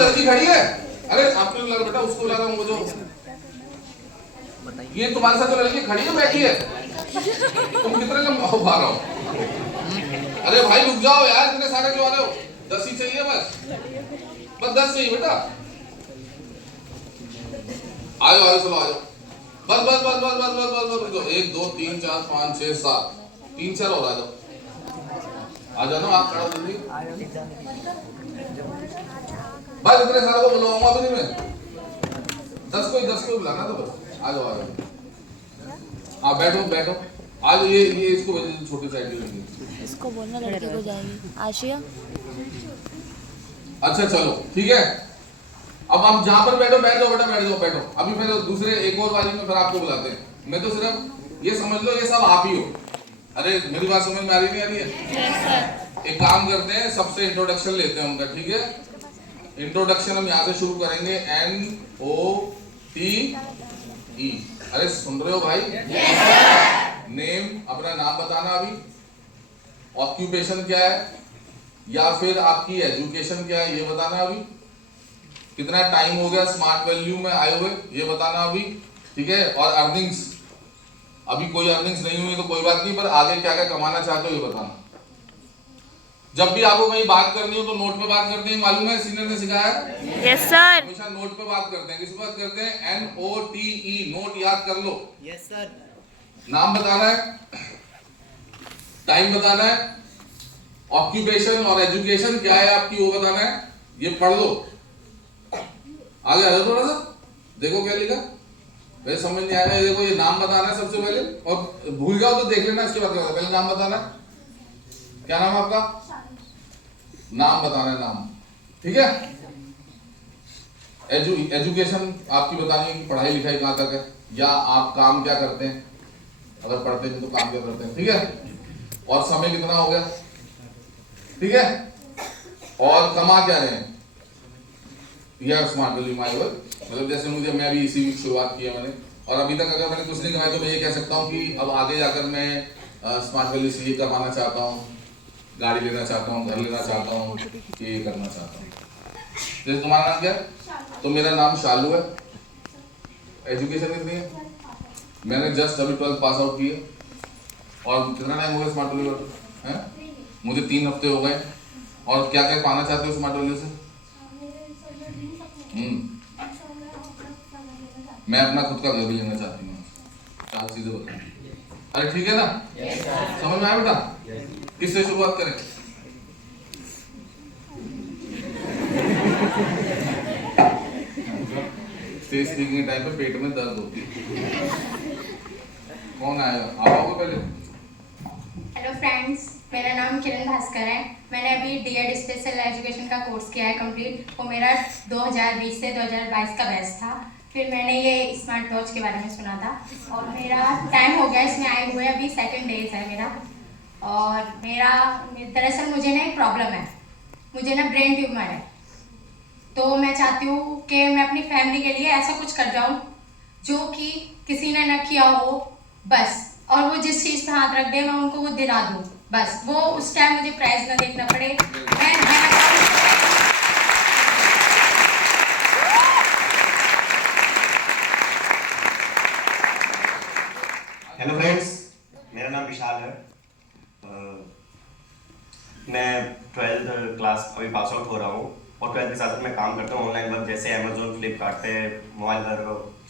लड़की खड़ी है। अरे आपको लगा बेटा, उसको लगा वो जो ये तुम्हारे साथ जो लड़की खड़ी है बैठी है, तुम कितने लंबा हो पा रहा हो? अरे भाई रुक जाओ यार, इतने सारे क्यों आ रहे हो? 10 ही चाहिए बस 10 चाहिए बेटा। आओ आओ चलो आओ, बस बस बस बस बस बस बस बस 1 2 3 4 5 6 7 3 4 और आ जाओ ना आप, खड़ा हो जल्दी। बस इतने सारे को बुलाऊंगा अभी नहीं मैं, 10 को बुलाना तो बस। आ जाओ हाँ बैठो बैठो। आज ये इसको छोटी साइड में इसको बोलना लड़के को जाएगी आशिया। अच्छा चलो ठीक है, अब आप जहाँ पर बैठो बैठ जाओ बेटा, बैठ जाओ बैठो। अभी फिर दूसरे एक और बारी में फिर आपको बुलाते हैं। मैं तो सिर्फ ये समझ लो ये सब आप ही हो। अरे मेरी बात समझ में आ रही नहीं आ रही है? एक काम करते हैं, सबसे इंट्रोडक्शन लेते हैं उनका, ठीक है? इंट्रोडक्शन हम यहाँ से शुरू करेंगे, NOTE। अरे सुन रहे हो भाई? नेम, अपना नाम बताना अभी, ऑक्यूपेशन क्या है या फिर आपकी एजुकेशन क्या है ये बताना अभी, कितना टाइम हो गया स्मार्ट वैल्यू में आए हुए ये बताना अभी, ठीक है? और अर्निंग्स, अभी कोई अर्निंग्स नहीं हुई तो कोई बात नहीं, पर आगे क्या क्या कमाना चाहते हो ये बताना। जब भी आपको कहीं बात करनी हो तो नोट पे बात करते हैं, मालूम है सीनियर ने सिखाया है? Yes sir. हमेशा नोट पे बात करते हैं। किस बात करते हैं? NOTE, नोट याद कर लो। Yes sir. नाम बताना है, टाइम बताना है, ऑक्यूपेशन और एजुकेशन क्या है आपकी वो बताना है, ये पढ़ लो। आगे आ जाओ थोड़ा सा, देखो क्या लिखा, वैसे समझ नहीं आएगा। देखो ये नाम बताना है सबसे पहले, और भूल जाओ तो देख लेना इसके बाद क्या होता है। पहले नाम बताना है, क्या नाम है आपका? नाम बताना है, नाम, ठीक है? एजुकेशन आपकी बतानी है, पढ़ाई लिखाई कहाँ तक है, या आप काम क्या करते हैं, अगर पढ़ते हैं तो काम क्या करते हैं, ठीक है? और समय कितना हो गया, ठीक है? और कमा क्या रहे हैं, यह स्मार्ट वैल्यू माय वर्क। मतलब जैसे मुझे, मैं भी इसी वीक शुरुआत की है मैंने, और अभी तक अगर मैंने कुछ नहीं कमाया तो मैं ये कह सकता हूँ कि अब आगे जाकर मैं स्मार्ट वैल्यू से ये कमाना चाहता हूँ, गाड़ी लेना चाहता हूँ, घर लेना चाहता हूँ, ये करना चाहता हूँ। जैसे तुम्हारा नाम क्या है? तो मेरा नाम शालू है। एजुकेशन कितनी है? मैंने जस्ट अभी 12th पास आउट की है। और कितना टाइम हो गया स्मार्ट वैल्यू है? मुझे 3 हफ्ते हो गए। और क्या क्या पाना चाहते हो स्मार्ट वैल्यू से? मैं अपना खुद का घर भी लेना चाहती हूँ, चार चीजें बता। अरे ठीक है ना? समझ में आया बेटा? किससे शुरुआत करें? स्टेज स्पीकिंग टाइम पे पेट में दर्द होती है। कौन आया? आप आओगे पहले। हेलो फ्रेंड्स, मेरा नाम किरण भास्कर है। मैंने अभी D.Ed स्पेशल एजुकेशन का कोर्स किया है कंप्लीट। वो मेरा 2020 से 2022 का बैच था। फिर मैंने ये स्मार्ट वॉच के बारे में सुना था और मेरा टाइम हो गया इसमें आए हुए, अभी 2nd डेज है मेरा। और मेरा दरअसल मुझे ना एक प्रॉब्लम है, मुझे ना ब्रेन ट्यूमर है। तो मैं चाहती हूँ कि मैं अपनी फैमिली के लिए ऐसा कुछ कर जाऊँ जो कि किसी ने न किया हो बस, और वो जिस चीज़ पे हाथ रख दे मैं उनको वो दिला दूँ बस। वो उस टाइम मुझे प्राइस ना देखना पड़े। हेलो फ्रेंड्स, मेरा नाम विशाल है। मैं 12th क्लास अभी पास आउट हो रहा हूँ और 12th के साथ मैं काम करता हूँ ऑनलाइन वर्क, जैसे अमेजोन, फ्लिपकार्ट पे मोबाइल पर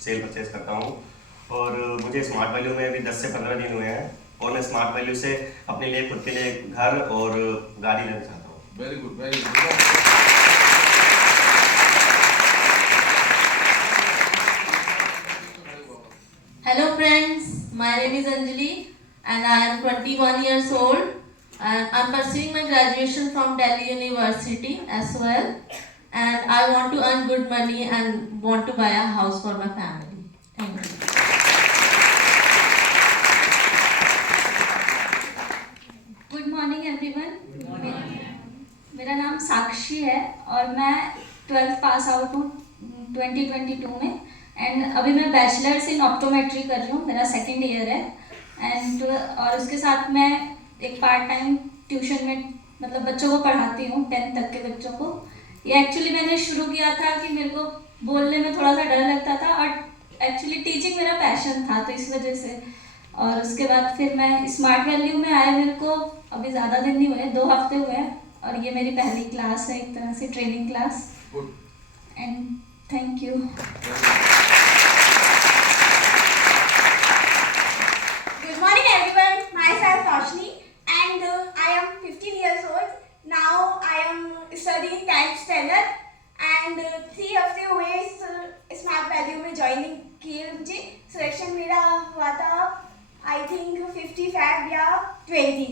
सेल परचेज करता हूँ। और मुझे स्मार्ट वैल्यू में अभी 10 से 15 दिन हुए हैं और मैं स्मार्ट वैल्यू से अपने लिए, खुद के लिए घर और गाड़ी लेना चाहता हूँ। Very good, very good. Hello friends, my name is Anjali and I am 21 years old and I am pursuing my graduation from Delhi University as well, and I want to earn good money and want to buy a house for my family. Thank you. Good morning everyone. मेरा नाम साक्षी है और मैं 12th pass out हूँ 2022 में, and अभी मैं bachelors in optometry कर रही हूँ, मेरा 2nd ईयर है। एंड और उसके साथ मैं एक पार्ट टाइम ट्यूशन में मतलब बच्चों को पढ़ाती हूँ, 10th तक के बच्चों को। ये एक्चुअली मैंने शुरू किया था कि मेरे को बोलने में थोड़ा सा डर लगता था और एक्चुअली टीचिंग मेरा पैशन था, तो इस वजह से। और उसके बाद फिर मैं स्मार्ट वैल्यू में आए, मेरे को अभी ज़्यादा दिन नहीं हुए, 2 हफ्ते हुए हैं, और ये मेरी पहली क्लास है, एक तरह से training class. And thank you. Good morning everyone, myself Roshni and I am 15 years old. Now I am studying 10th standard and 3 हफ्ते हुए इस स्मार्ट वैल्यू में ज्वाइनिंग की है मुझे। सिलेक्शन मेरा हुआ था आई थिंक 55 या 20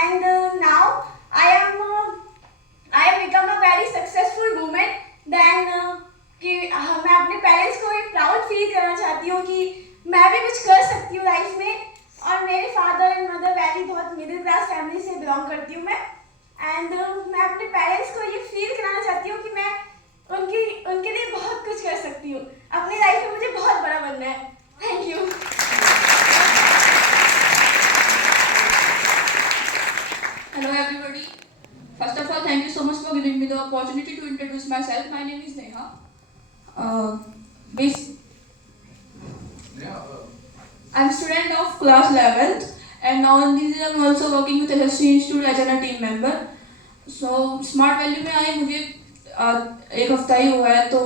and now I am become a very successful woman then कि मैं अपने पेरेंट्स को एक प्राउड फील करना चाहती हूँ कि मैं भी कुछ कर सकती हूँ लाइफ में। और मेरे फादर एंड मदर वैली बहुत मिडिल क्लास फैमिली से बिलोंग करती हूँ मैं एंड मैं अपने पेरेंट्स को ये फील कराना चाहती हूँ कि मैं उनके लिए बहुत कुछ कर सकती हूँ। अपनी लाइफ में मुझे बहुत बड़ा बनना है। Thank you. Hello everybody. First of all, thank you so much for giving me the opportunity to introduce myself. My name is Neha. I'm student of class 11th and now in this I'm also working with SSC Institute as a team member. So Smart Value में आए मुझे 1 हफ्ता ही हुआ है, तो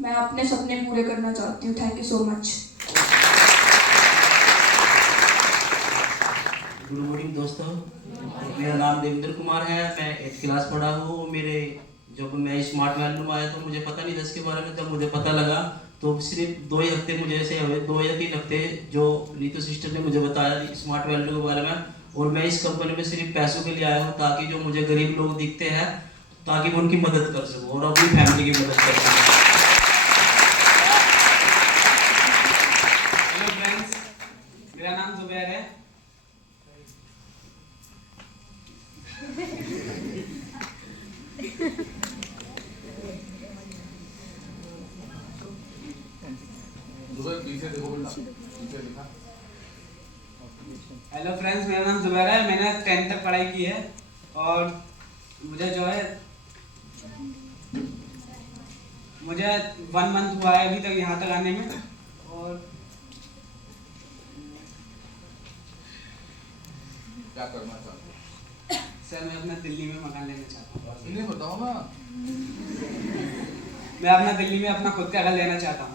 मैं अपने सपने पूरे करना चाहती हूँ। Thank you so much. Good morning दोस्तों, मेरा नाम देवेंद्र कुमार है। मैं 8th क्लास पढ़ा हूँ। जब मैं स्मार्ट वैल्यू में आया तो मुझे पता नहीं था इसके बारे में। जब मुझे पता लगा तो सिर्फ 2 ही हफ्ते मुझे ऐसे हुए, 2 या 3 हफ्ते जो नीतू सिस्टर ने मुझे बताया स्मार्ट वैल्यू के बारे में। और मैं इस कंपनी में सिर्फ पैसों के लिए आया हूँ ताकि जो मुझे गरीब लोग दिखते हैं ताकि मैं उनकी मदद कर सकूँ और अपनी फैमिली की मदद कर सकूँ। हेलो फ्रेंड्स, मेरा नाम जुबैर है। हेलो फ्रेंड्स, मेरा नाम जुबैर है। मैंने 10th तक पढ़ाई की है और मुझे 1 मंथ हुआ है अभी तक यहाँ तक आने में। और क्या करना चाहते हो? सर मैं अपना दिल्ली में मकान लेना चाहता हूँ। इन्हें बताओ ना। मैं अपना दिल्ली में अपना खुद का घर लेना चाहता हूँ।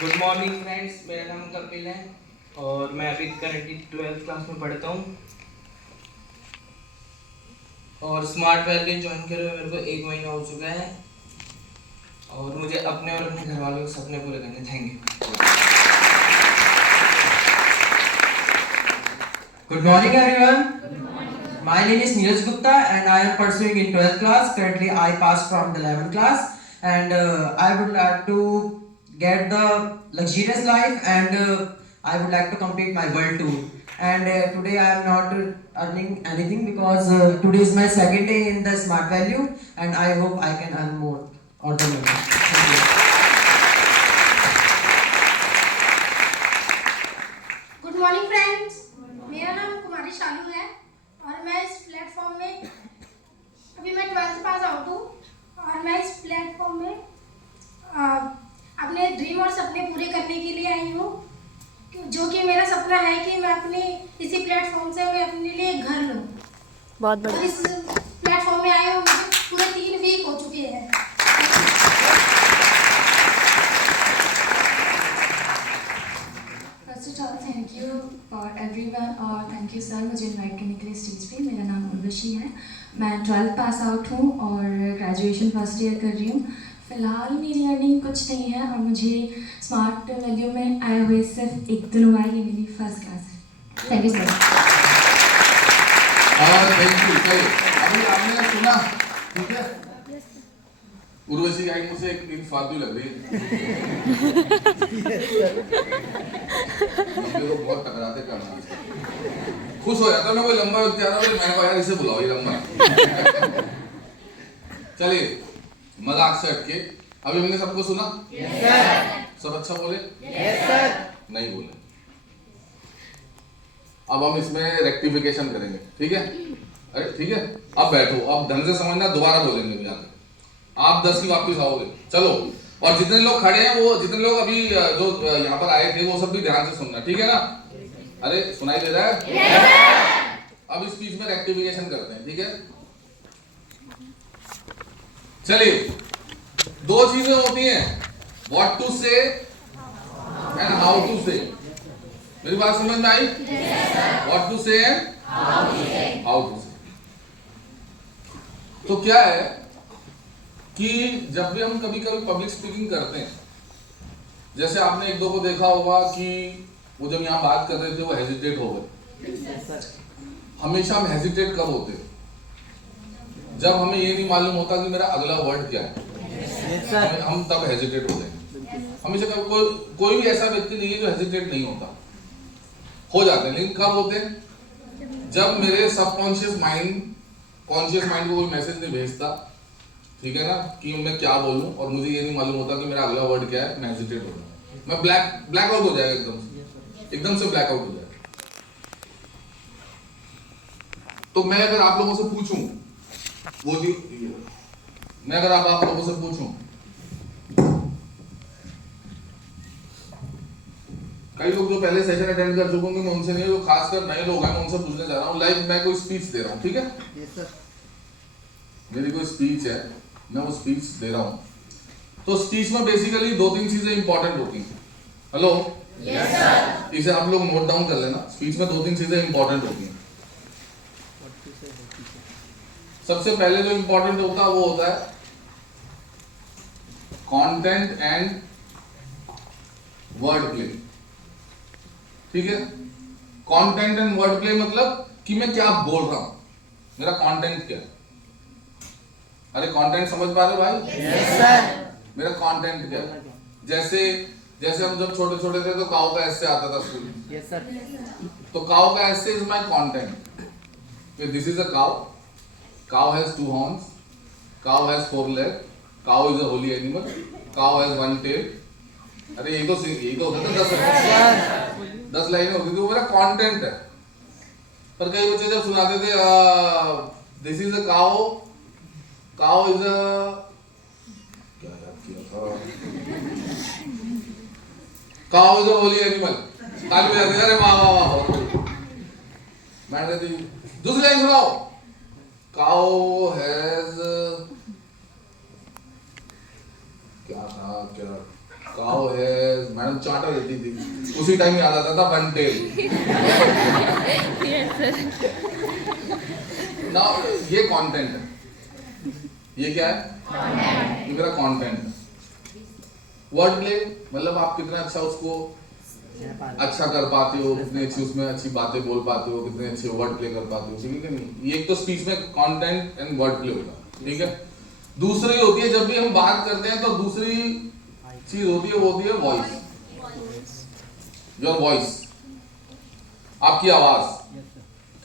गुड मॉर्निंग फ्रेंड्स, मेरा नाम कपिल है और मैं अभी करंटली 12th क्लास में पढ़ता हूँ और स्मार्ट वैल्यू ज्वाइन करे हुए मेरे को 1 महीना हो चुका है और मुझे अपने और अपने घर वालों के सपने पूरे करने। Thank you. Good morning everyone. My name is Neeraj Gupta and I am pursuing in 12th class. Currently I passed from the 11th class and I would like to get the luxurious life and I would like to complete my world tour. And today I am not earning anything because today is my second day in the Smart Value and I hope I can earn more or the more. Thank you. Good morning friends, मेरा नाम कुमारी शालू है और मैं इस platform में अभी मैं 12th pass out हूँ और मैं इस प्लेटफॉर्म में अपने ड्रीम और सपने पूरे करने के लिए आई हूँ, जो कि मेरा सपना है कि मैं अपने इसी प्लेटफॉर्म से मैं अपने लिए एक घर लूँ। बहुत बढ़िया। और इस प्लेटफॉर्म में आए हुए मुझे पूरे 3 वीक हो चुके हैं। First of all thank you for everyone और थैंक यू सर मुझे इनवाइट करने के लिए स्टेज पे। मेरा नाम उर्वशी है, मैं 12th पास आउट हूँ और ग्रेजुएशन फर्स्ट ईयर कर रही हूँ। फ़िलहाल मेरी अर्निंग कुछ नहीं है और मुझे स्मार्ट वैल्यू में आए हुए सिर्फ 1 दिन हुआ है। ये मेरी फर्स्ट क्लास है। Thank you sir. Thank you. चलिए अभी आपने सुना, ठीक है। उर्वशी की हाइट मुझसे एक फालतू लग रही है। मेरे को बहुत टकराते करना, खुश हो जाता मैं कोई लंबा व्यक्ति आता है, मैंने कहा यार इसे बुलाओ, ये लंबा। चलिए मजाक से हटके अभी हमने सबको सुना? Yes sir. सब अच्छा बोले? Yes sir. नहीं बोले? अब हम इसमें रेक्टिफिकेशन करेंगे, ठीक है? अरे ठीक है, अब बैठो, अब ढंग से समझना, दोबारा बोलेंगे भी आगे, आप 10 की वापस आओगे। चलो, और जितने लोग खड़े हैं वो, जितने लोग अभी जो यहाँ पर आए थे वो सब भी ध्यान से सुनना, ठीक है ना? अरे सुनाई दे रहा है? अब इस स्पीच में रेक्टिफिकेशन करते हैं, ठीक है? चलिए, 2 चीजें होती हैं, व्हाट टू से एंड हाउ टू से। मेरी बात समझ में आई? व्हाट टू से एंड हाउ टू से। तो क्या है कि जब भी हम कभी कभी पब्लिक स्पीकिंग करते हैं, जैसे आपने 1-2 को देखा होगा कि वो जब यहाँ बात कर रहे थे वो हेजिटेट हो गए। हमेशा हम हेजिटेट कब होते हैं? जब हमें ये नहीं मालूम होता कि मेरा अगला वर्ड क्या है, हम तब हेजिटेट होते हैं। हमेशा कोई भी ऐसा व्यक्ति नहीं है जो हेजिटेट नहीं होता, हो जाते हैं। लेकिन कब होते हैं? जब मेरे सबकॉन्शियस माइंड कॉन्शियस माइंड को कोई मैसेज नहीं भेजता, ठीक है ना, कि मैं क्या बोलूं, और मुझे ये नहीं मालूम होता कि मेरा अगला वर्ड क्या है, मैं हेजिटेट हो जाऊं, मैं ब्लैक आउट हो जाएगा, एकदम से ब्लैक आउट हो जाएगा। तो मैं अगर आप लोगों से पूछूं, मैं अगर आप लोगों से पूछूं, कई लोग जो पहले सेशन अटेंड कर चुके होंगे, मैं उनसे नहीं, जो खासकर नए लोग हैं मैं उनसे पूछने जा रहा हूं। लाइक मैं कोई स्पीच दे रहा हूं, ठीक है? मेरी कोई स्पीच है, मैं वो स्पीच दे रहा हूं, तो स्पीच में बेसिकली 2-3 चीजें इंपॉर्टेंट होती हैं। हेलो, यस सर, इसे आप लोग नोट डाउन कर लेना। स्पीच में 2-3 चीजें इंपॉर्टेंट होती हैं। सबसे पहले जो इंपॉर्टेंट होता है वो होता है कंटेंट एंड वर्ड प्ले, ठीक है? कंटेंट एंड वर्ड प्ले मतलब कि मैं क्या बोल रहा हूं, मेरा कंटेंट क्या है। अरे कंटेंट समझ पा रहे हो भाई? Yes sir. मेरा कंटेंट क्या है? जैसे हम जब छोटे छोटे थे तो काऊ का ऐसे आता था स्कूल में। Yes sir. तो काऊ का ऐसे is my content. This is a cow, cow has 2 horns, cow has 4 legs, cow is a holy animal, cow has 1 tail। अरे यही तो होता था 10 लाइनें होती थी, वो मेरा कंटेंट है। पर कई बच्चे जब सुनाते थे this is a cow, cow is a, क्या याद किया था, cow is a Holi animal, ताली बजाते, अरे वाह वाह वाह। मैंने कहती दूसरी लाइन सुनाओ, काउ हैज, क्या था, क्या, काउ हैज, मैडम चांटा देती थी, उसी टाइम याद आता था 1 टेल। ना ये कंटेंट है, ये क्या है, ये मेरा कंटेंट है। वर्ड प्ले मतलब आप कितना अच्छा उसको अच्छा कर पाते हो, कितने अच्छी उसमें अच्छी बातें बोल पाते हो, कितने अच्छे वर्ड प्ले कर पाते हो, ठीक है नहीं? ये एक तो स्पीच में कंटेंट एंड वर्ड प्ले होता है, ठीक है? दूसरी होती है, जब भी हम बात करते हैं तो दूसरी चीज होती है, वो होती है वॉइस, योर वॉइस, आपकी आवाज,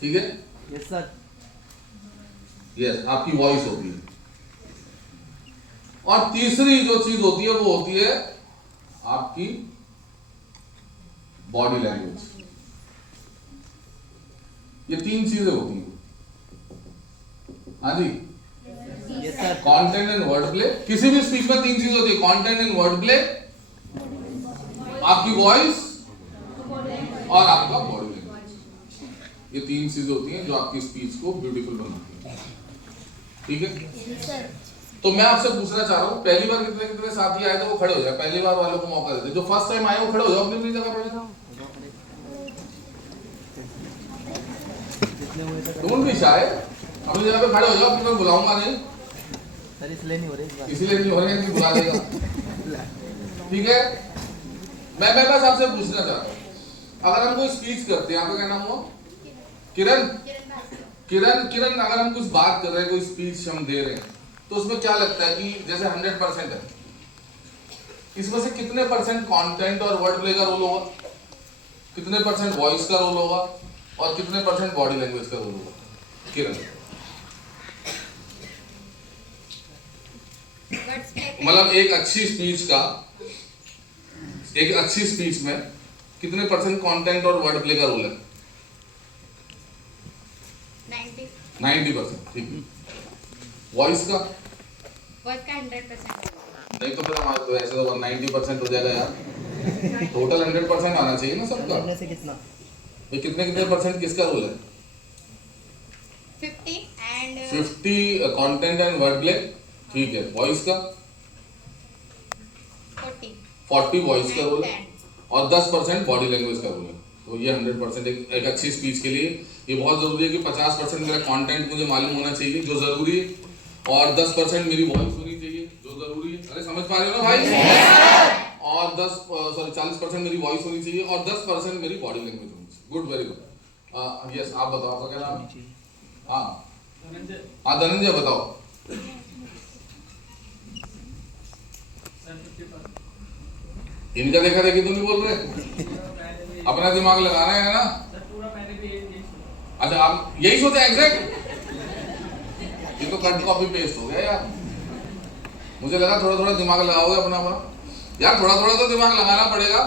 ठीक है? यस सर, यस, आपकी वॉइस होती है। और तीसरी जो चीज होती है वो होती है आपकी बॉडी लैंग्वेज। ये 3 चीजें होती हैं। हाँ जी, कंटेंट एंड वर्ड प्ले। किसी भी स्पीच में 3 चीजें होती है, कंटेंट एंड वर्ड प्ले, आपकी वॉइस और आपका बॉडी लैंग्वेज। ये 3 चीजें होती हैं जो आपकी स्पीच को ब्यूटीफुल बनाती है, ठीक है? तो मैं आपसे पूछना चाह रहा हूं, पहली बार कितने साथी आए थे वो खड़े हो जाए, पहली बार वालों को मौका देते, जो फर्स्ट टाइम आए वो खड़े हो जाओ अपनी जगह पर। डोंट बी शाय, अपनी जगह पे खड़े हो जाओ, मैं बुलाऊंगा नहीं सर, इसलिए नहीं हो रहे कि बुला देगा, ठीक है? मैं बस आपसे पूछना चाहता हूँ, अगर हम कोई स्पीच करते हैं, आपका क्या नाम हुआ? किरण, अगर हम कुछ बात कर रहे हैं, कोई स्पीच हम दे रहे हैं, तो उसमें क्या लगता है कि जैसे 100% है, इसमें से कितने % कंटेंट और वर्ड प्ले का रोल होगा, कितने % वॉइस का रोल होगा, और कितने % बॉडी लैंग्वेज का रोल होगा? किरण, मतलब एक अच्छी स्पीच में कितने % कंटेंट और वर्ड प्ले का रोल है? 90%, ठीक है। वॉइस का वॉइस का 100%। नहीं तो फिर हमारे तो ऐसे तो 90% हो जाएगा यार, टोटल 100% आना चाहिए ना सबका। से कितना? ये कितने परसेंट किसका रोल है? 50 and 50 content and word play, ठीक है। वॉइस का 40 वॉइस का रोल है और 10% बॉडी लैंग्वेज का रोल है। तो ये 100% एक अच्छी स्पीच के लिए ये बहुत जरूरी है कि 50% मेरा कंटेंट मुझे मालूम होना चाहिए जो जरूरी है, और 10% मेरी वॉइस होनी चाहिए जो जरूरी है। अरे समझ पा रहे हो ना भाई? और 40% मेरी वॉइस होनी चाहिए और 10% मेरी बॉडी लैंग्वेज होनी चाहिए। Good, very good. यस, आप बताओ आपका क्या नाम है? हाँ धनंजय बताओ। इनका देखा देखी तो नहीं बोल रहे, अपना दिमाग लगाना है ना। अच्छा, आप यही सोचे एग्जैक्ट? ये तो कट कॉपी पेस्ट हो गया यार। मुझे लगा थोड़ा थोड़ा दिमाग लगाओगे अपना अपना। यार थोड़ा थोड़ा तो दिमाग लगाना पड़ेगा।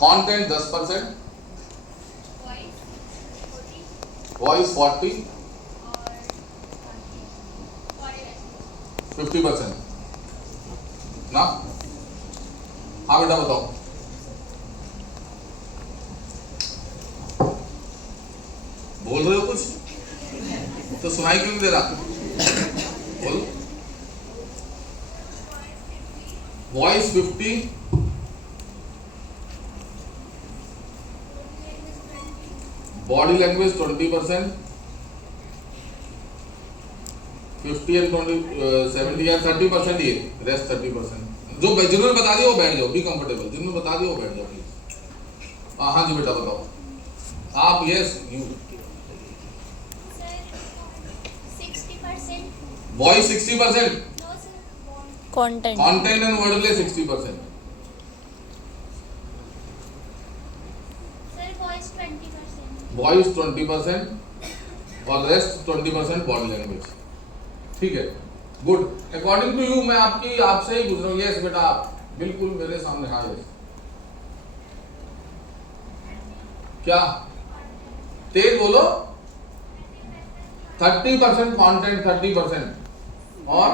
कंटेंट 10%, वॉइस 40, 50% ना। हाँ बेटा बताओ। बोल रहे हो कुछ तो सुनाई क्यों नहीं दे रहा? बोलो। वॉइस 50, बॉडी लैंग्वेज 20%, 50 एंड 70 या 30% ये, रेस्ट 30%। जो जिन्होंने बता दिया वो बैठ जाओ, बी कंफर्टेबल। जिन्होंने बता दिया वो बैठ जाओ प्लीज। हाँ जी बेटा बताओ आप। Yes you. Voice 60%, content and word play 60%, voice 20% और रेस्ट 20% बॉडी लैंग्वेज, ठीक है। गुड, अकॉर्डिंग टू यू मैं आपसे ही पूछ रहा हूँ। यस बेटा आप बिल्कुल मेरे सामने। हाँ यस, क्या तेज बोलो। 30% कंटेंट, 30% और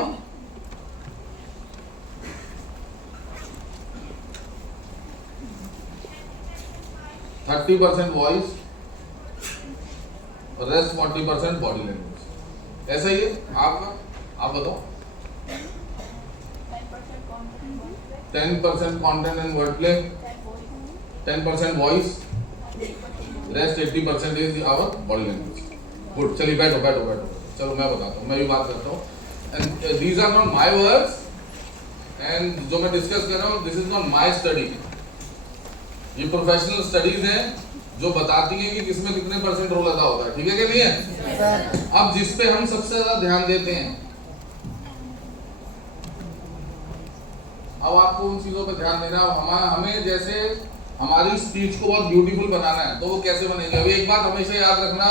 30% वॉइस और रेस्ट 40% बॉडी लैंग्वेज। ऐसा ही है आपका। आप बताओ। 10% content and word play, 10% voice, rest 80% is our body language. Good, चलिए बैठो बैठो बैठो। चलो मैं बताता हूँ, मैं भी बात करता हूँ। And these are not my words, and जो मैं डिस्कस कर रहा हूँ this is not my study. ये प्रोफेशनल स्टडीज हैं जो बताती हैं कि किसमें कितने % रोल अदा होता है, ठीक है कि नहीं है? अब जिस पे हम सबसे ज्यादा ध्यान देते हैं, अब आपको उन चीजों पे ध्यान देना। हमें जैसे हमारी स्पीच को बहुत ब्यूटीफुल बनाना है, तो वो कैसे बनेगी? अभी एक बात हमेशा याद रखना,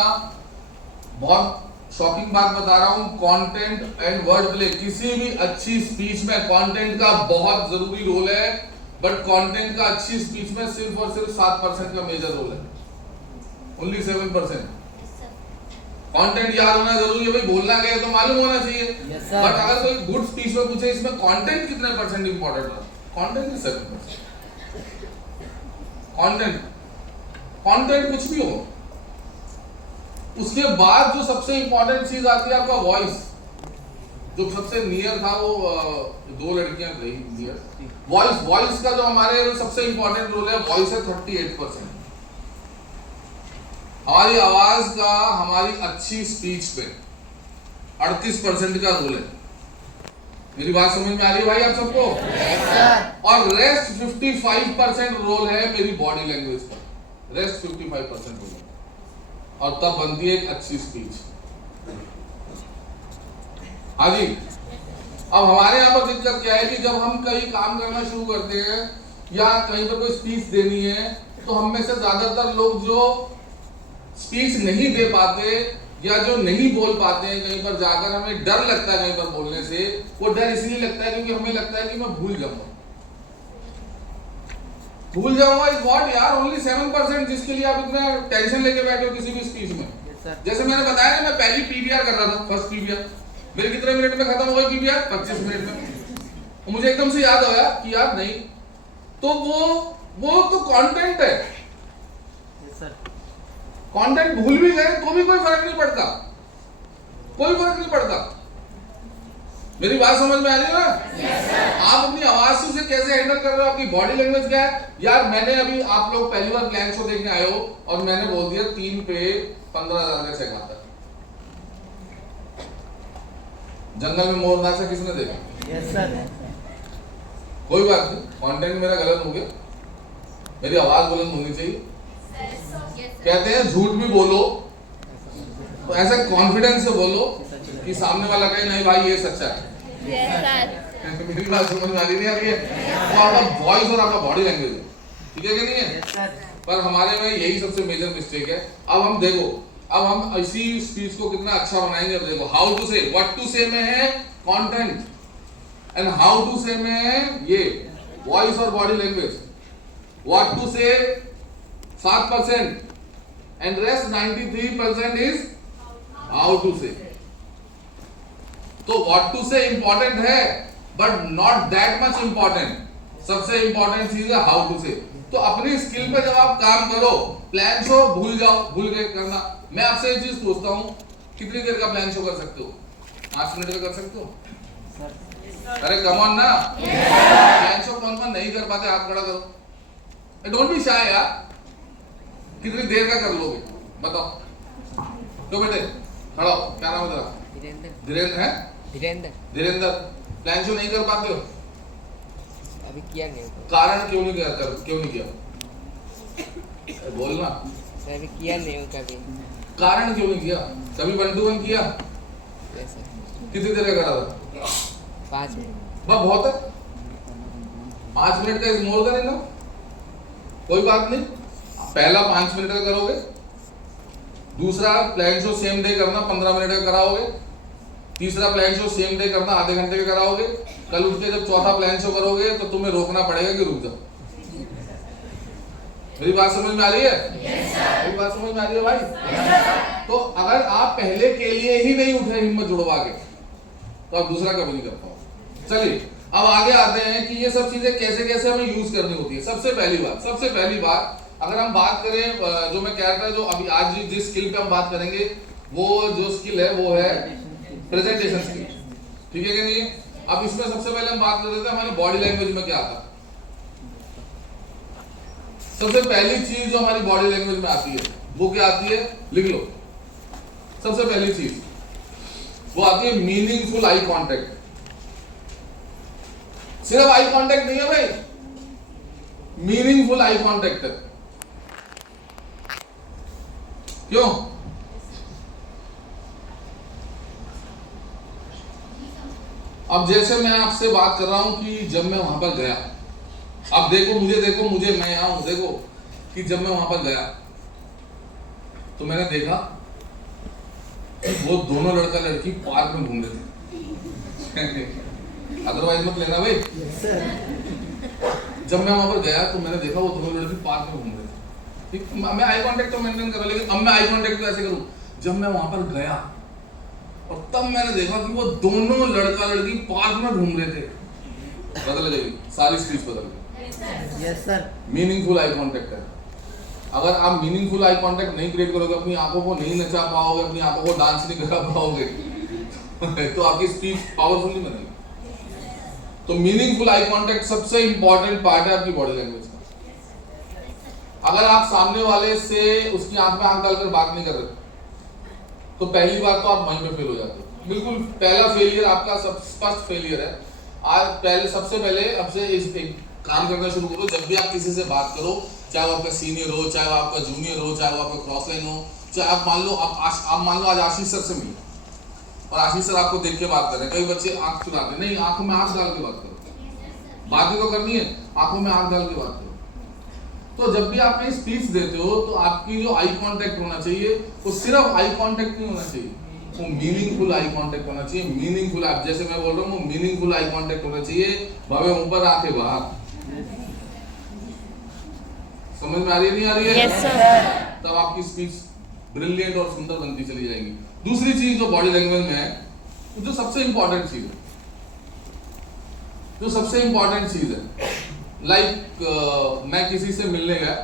बहुत शॉकिंग बात बता रहा हूँ, कंटेंट एंड वर्ड प्ले। किसी भी अच्छी स्पीच में कंटेंट का बहुत जरूरी रोल है, बट कंटेंट का अच्छी स्पीच में सिर्फ और सिर्फ 7% का मेजर रोल है, ओनली 7%। कंटेंट याद होना जरूरी है भाई, बोलना क्या है तो मालूम होना चाहिए। बट अगर कोई गुड स्पीच में पूछे इसमें कंटेंट कितने % इंपॉर्टेंट है, कंटेंट इज 7%। कंटेंट कुछ भी हो, उसके बाद जो सबसे इंपॉर्टेंट चीज आती है आपका वॉइस। जो सबसे नियर था वो 2 लड़कियां रही नियर। वॉइस का जो हमारे सबसे इंपॉर्टेंट रोल है, वॉइस है 38%। हमारी आवाज का हमारी अच्छी स्पीच पे 38% का रोल है। मेरी बात समझ में आ रही है भाई आप सबको? और रेस्ट 55% रोल है मेरी बॉडी लैंग्वेज का। रेस्ट 55% रोल है, और तब बनती है एक अच्छी स्पीच। हाँ जी। अब हमारे यहाँ पर दिक्कत क्या है कि जब हम कहीं काम करना शुरू करते हैं या कहीं पर कोई स्पीच देनी है, तो हम में से ज्यादातर लोग जो स्पीच नहीं दे पाते या जो नहीं बोल पाते हैं कहीं पर जाकर, हमें डर लगता है कहीं पर बोलने से। वो डर इसलिए लगता है क्योंकि हमें लगता है कि मैं भूल जाऊंगा। भूल जाऊंगा इज व्हाट यार, ओनली 7%, जिसके लिए आप इतना टेंशन लेके बैठे हो किसी भी स्पीच में। जैसे मैंने बताया ना, मैं पहली पीबीआर कर रहा था, फर्स्ट पीबीआर मेरे कितने मिनट में खत्म हो गई पीबीआर? 25 मिनट में। मुझे एकदम से याद आया कि यार नहीं, तो वो तो कंटेंट है, कंटेंट भूल भी गए तो भी कोई फर्क नहीं पड़ता, कोई फर्क नहीं पड़ता। मेरी बात समझ में आ रही है ना? आप अपनी आवाज से उसे कैसे हैंडल कर रहे हो, आपकी बॉडी लैंग्वेज क्या है। यार मैंने अभी, आप लोग पहली बार प्लान शो देखने आए हो और मैंने बोल दिया 3 पे 15,000 का चेक आता है। जंगल में मोर नाचा किसने देखा? Yes sir. कोई बात नहीं, कंटेंट मेरा गलत हो गया, मेरी आवाज बुलंद होनी चाहिए। कहते हैं झूठ भी बोलो तो ऐसे कॉन्फिडेंस से बोलो कि सामने वाला कहे नहीं भाई ये सच्चा है। मेरी बात समझ में आ रही नहीं आ रही है? तो आपका वॉइस और आपका बॉडी लैंग्वेज है, ठीक है कि नहीं है? पर हमारे में यही सबसे मेजर मिस्टेक है। अब हम देखो, अब हम इसी स्पीच को कितना अच्छा बनाएंगे। अब देखो, हाउ टू से, व्हाट टू से में है कंटेंट, एंड हाउ टू से में है ये वॉइस और body language. What to say 7% and rest 93% is how to say. तो व्हाट टू से इंपॉर्टेंट है but not that much important. सबसे इंपॉर्टेंट चीज है हाउ टू से। तो अपनी स्किल पे जब आप काम करो, प्लान शो भूल जाओ, भूल गए करना। मैं आपसे एक चीज पूछता हूँ, कितनी देर का प्लान शो कर सकते हो? 5 मिनट का कर सकते हो? अरे कम ऑन ना, प्लान शो कौन कौन नहीं कर पाते? हाथ खड़ा करो। डोंट बी शाय यार, कितनी देर का कर लोगे बताओ? तो बेटे खड़ा हो, क्या नाम है तेरा? धीरेन्द्र है? धीरेन्द्र, प्लान शो नहीं कर पाते हो? अभी किया नहीं। कारण क्यों नहीं किया? क्यों नहीं किया? बोलना। मैं अभी किया नहीं हूँ कभी। कारण क्यों नहीं किया? कभी 1 to 1 किया? कितनी देर का करा था? 5 मिनट। बहुत है, 5 मिनट का इज मोर देन इनफ। कोई बात नहीं, पहला 5 मिनट का करोगे, दूसरा प्लान शो सेम डे करना 15 मिनट का कराओगे, तीसरा प्लान शो सेम डे करना आधे घंटे का कराओगे। कल उठ के जब चौथा प्लान शो करोगे तो तुम्हें रोकना पड़ेगा कि रुक जाओ। मेरी बात समझ में आ रही है? मेरी बात समझ में आ रही है भाई? तो अगर आप पहले के लिए ही नहीं उठे हिम्मत जुड़वा के, तो आप दूसरा कभी नहीं कर पाओगे। चलिए अब आगे आते हैं कि ये सब चीजें कैसे कैसे हमें यूज करनी होती है। सबसे पहली बात अगर हम बात करें, जो मैं कह रहा था, जो अभी आज जिस स्किल पे हम बात करेंगे, वो जो स्किल है वो है प्रेजेंटेशन स्किल, ठीक है कि नहीं? अब इसमें सबसे पहले हम बात कर रहे थे हमारी बॉडी लैंग्वेज में क्या आता है। सबसे पहली चीज जो हमारी बॉडी लैंग्वेज में आती है वो क्या आती है? लिख लो। सबसे पहली चीज वो आती है मीनिंगफुल आई कांटेक्ट। सिर्फ आई कांटेक्ट नहीं है भाई, मीनिंगफुल आई कांटेक्ट है। क्यों? अब जैसे मैं आपसे बात कर रहा हूं कि जब मैं वहां पर गया, अब देखो मुझे मैं यहां हूं, देखो कि जब मैं वहां पर गया तो मैंने देखा वो दोनों लड़का लड़की पार्क में घूम रहे थे। अदरवाइज मत लेना भाई। जब मैं वहां पर गया तो मैंने देखा वो दोनों लड़की पार्क में घूम रहे थे। ठीक, मैं आई कांटेक्ट तो मेंटेन कर रहा, लेकिन अब मैं आई कांटेक्ट तो ऐसे करूं, जब मैं वहां पर गया और तब मैंने देखा कि वो दोनों लड़का लड़की पार्क में घूम रहे थे। बदल गई सारी स्पीच, बदल गई। Yes sir. Meaningful eye contact है। अगर आप मीनिंगफुल आई कांटेक्ट नहीं क्रिएट करोगे, अपनी आंखों को नहीं नचा पाओगे, अपनी आंखों को डांस नहीं करा पाओगे तो आपकी स्पीच पावरफुल नहीं बनेगी। तो मीनिंगफुल आई कांटेक्ट सबसे इंपॉर्टेंट पार्ट है आपकी बॉडी लैंग्वेज का। अगर आप सामने वाले से उसकी आंख में आंख डालकर बात नहीं कर रहे तो पहली बात तो आप वहीं पे फेल हो जाते हो। बिल्कुल पहला फेलियर आपका सब स्पष्ट फेलियर है। आज सबसे पहले अब से इस काम करना शुरू करो। जब भी आप किसी से बात करो, चाहे वो आपका सीनियर हो, चाहे वो आपका जूनियर हो, चाहे वो आपका क्रॉस लाइन हो, चाहे आप मान लो आज आशीष सर से मिले और आशीष सर आपको देख के बात कर रहे हैं। कई बच्चे आंख चुराते नहीं, आंखों में आंख डाल के बात करो। बातें तो करनी है, आंखों में आंख डाल के बात करो। तो जब भी आप कहीं स्पीच देते हो तो आपकी जो आई कांटेक्ट होना चाहिए वो सिर्फ आई कांटेक्ट नहीं होना चाहिए, वो मीनिंगफुल आई कांटेक्ट होना चाहिए। मीनिंगफुल, आप जैसे मैं बोल रहा हूँ, मीनिंगफुल आई कांटेक्ट होना चाहिए। भवे ऊपर आंखें बाहर। समझ में आ रही है नहीं आ रही है? Yes, sir. तब आपकी स्पीच ब्रिलियंट और सुंदर बनती चली जाएगी। दूसरी चीज जो बॉडी लैंग्वेज में है, जो सबसे इंपॉर्टेंट चीज है, जो सबसे इंपॉर्टेंट चीज है, लाइक मैं किसी से मिलने गया,